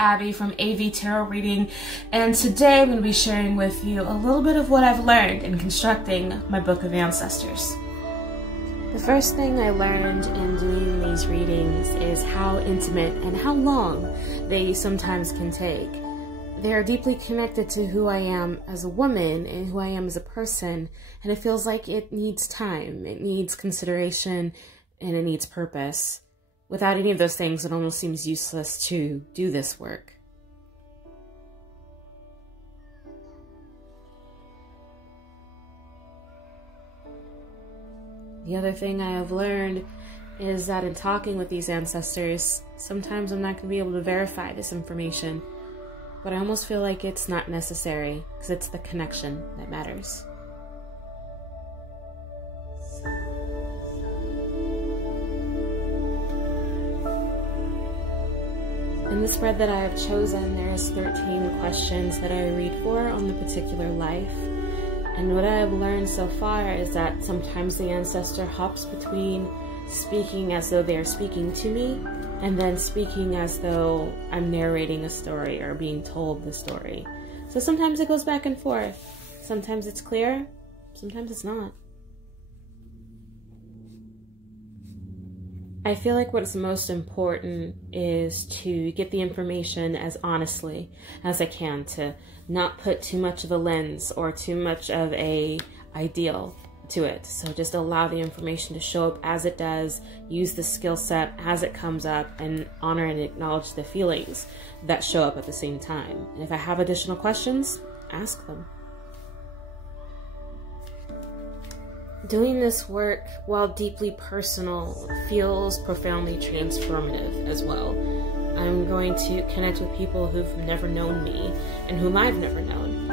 Abby from AV Tarot Reading, and today I'm going to be sharing with you a little bit of what I've learned in constructing my Book of Ancestors. The first thing I learned in doing these readings is how intimate and how long they sometimes can take. They are deeply connected to who I am as a woman and who I am as a person, and it feels like it needs time, it needs consideration, and it needs purpose. Without any of those things, it almost seems useless to do this work. The other thing I have learned is that in talking with these ancestors, sometimes I'm not going to be able to verify this information, but I almost feel like it's not necessary because it's the connection that matters. In the spread that I have chosen, there's 13 questions that I read for on the particular life. And what I have learned so far is that sometimes the ancestor hops between speaking as though they are speaking to me and then speaking as though I'm narrating a story or being told the story. So sometimes it goes back and forth. Sometimes it's clear, sometimes it's not. I feel like what's most important is to get the information as honestly as I can, to not put too much of a lens or too much of a ideal to it. So just allow the information to show up as it does, use the skill set as it comes up, and honor and acknowledge the feelings that show up at the same time. And if I have additional questions, ask them. Doing this work, while deeply personal, feels profoundly transformative as well. I'm going to connect with people who've never known me and whom I've never known,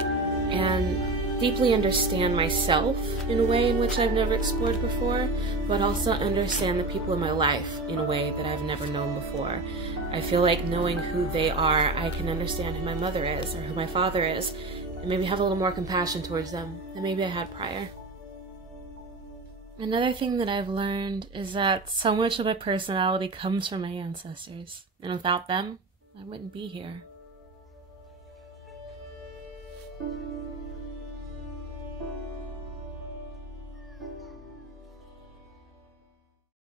and deeply understand myself in a way in which I've never explored before, but also understand the people in my life in a way that I've never known before. I feel like knowing who they are, I can understand who my mother is or who my father is, and maybe have a little more compassion towards them than maybe I had prior. Another thing that I've learned is that so much of my personality comes from my ancestors, and without them, I wouldn't be here.